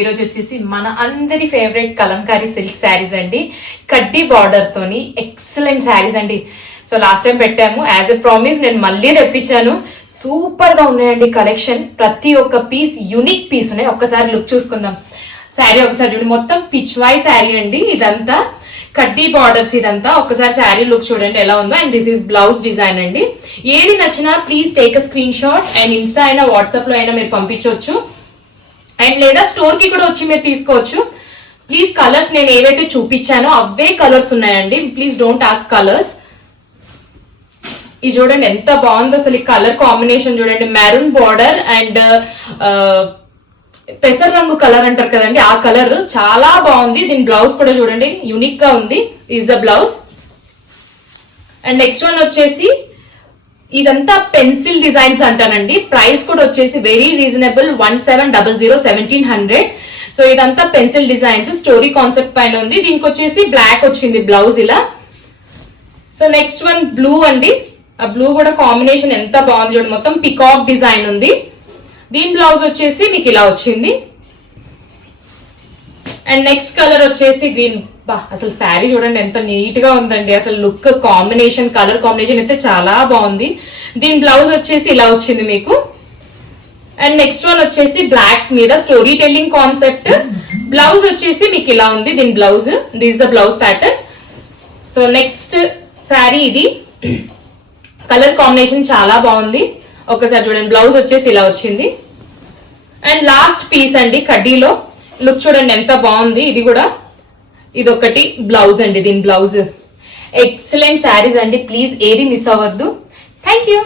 ఈరోజు వచ్చేసి మన అందరి ఫేవరెట్ కలంకారీ సిల్క్ శారీస్ అండి. కడ్డీ బార్డర్ తోని ఎక్సలెంట్ శారీస్ అండి. సో లాస్ట్ టైం పెట్టాము, యాజ్ ఎ ప్రామిస్ నేను మళ్ళీ తెప్పించాను. సూపర్ గా ఉన్నాయండి కలెక్షన్. ప్రతి ఒక్క పీస్ యూనిక్ పీస్ ఉన్నాయి. ఒక్కసారి లుక్ చూసుకుందాం. శారీ ఒకసారి చూడండి, మొత్తం పిచ్వాయ్ శారీ అండి. ఇదంతా కడ్డీ బార్డర్స్, ఇదంతా ఒకసారి శారీ లుక్ చూడండి ఎలా ఉందో. And this is blouse design అండి. ఏది నచ్చినా please take a screen shot and Insta అయినా వాట్సాప్ లో అయినా మీరు పంపించవచ్చు. అండ్ లేదా స్టోర్ కి కూడా వచ్చి మీరు తీసుకోవచ్చు. ప్లీజ్ కలర్స్ నేను ఏవైతే చూపించానో అవే కలర్స్ ఉన్నాయండి. Please don't ask colours. ఇది చూడండి ఎంత బాగుందో అసలు. ఈ కలర్ కాంబినేషన్ చూడండి, మెరూన్ బార్డర్ అండ్ పెసర రంగు కలర్ అంటారు కదండి, ఆ కలర్ చాలా బాగుంది. దీని బ్లౌజ్ కూడా చూడండి యూనిక్ గా ఉంది. Is the blouse. And next one వచ్చేసి ఇదంతా పెన్సిల్ డిజైన్స్ అంటానండి. ప్రైస్ కూడా వచ్చేసి వెరీ రీజనబుల్, 1700 1700. సో ఇదంతా పెన్సిల్ డిజైన్స్, స్టోరీ కాన్సెప్ట్ పైన ఉంది. దీనికి వచ్చేసి బ్లాక్ వచ్చింది బ్లౌజ్ ఇలా. సో నెక్స్ట్ వన్ బ్లూ అండి. ఆ బ్లూ కూడా కాంబినేషన్ ఎంత బాగుంది చూడండి, మొత్తం పికాక్ డిజైన్ ఉంది. దీని బ్లౌజ్ వచ్చేసి మీకు ఇలా వచ్చింది. అండ్ నెక్స్ట్ కలర్ వచ్చేసి గ్రీన్. అసలు శారీ చూడండి ఎంత నీట్ గా ఉందండి. అసలు లుక్ కాంబినేషన్, కలర్ కాంబినేషన్ అయితే చాలా బాగుంది. దీని బ్లౌజ్ వచ్చేసి ఇలా వచ్చింది మీకు. అండ్ నెక్స్ట్ వన్ వచ్చేసి బ్లాక్ మీద స్టోరీ టెల్లింగ్ కాన్సెప్ట్. బ్లౌజ్ వచ్చేసి మీకు ఇలా ఉంది. దీని blouse, this the blouse pattern. So next sari ఇది. కలర్ కాంబినేషన్ చాలా బాగుంది. ఒకసారి చూడండి, బ్లౌజ్ వచ్చేసి ఇలా వచ్చింది. అండ్ లాస్ట్ పీస్ అండి కడ్డీలో. లుక్ చూడండి ఎంత బాగుంది. ఇది కూడా ఇదొకటి బ్లౌజ్ అండి. దీని బ్లౌజ్ ఎక్సలెంట్ శారీస్ అండి. ప్లీజ్ ఏది మిస్ అవ్వద్దు. Thank you.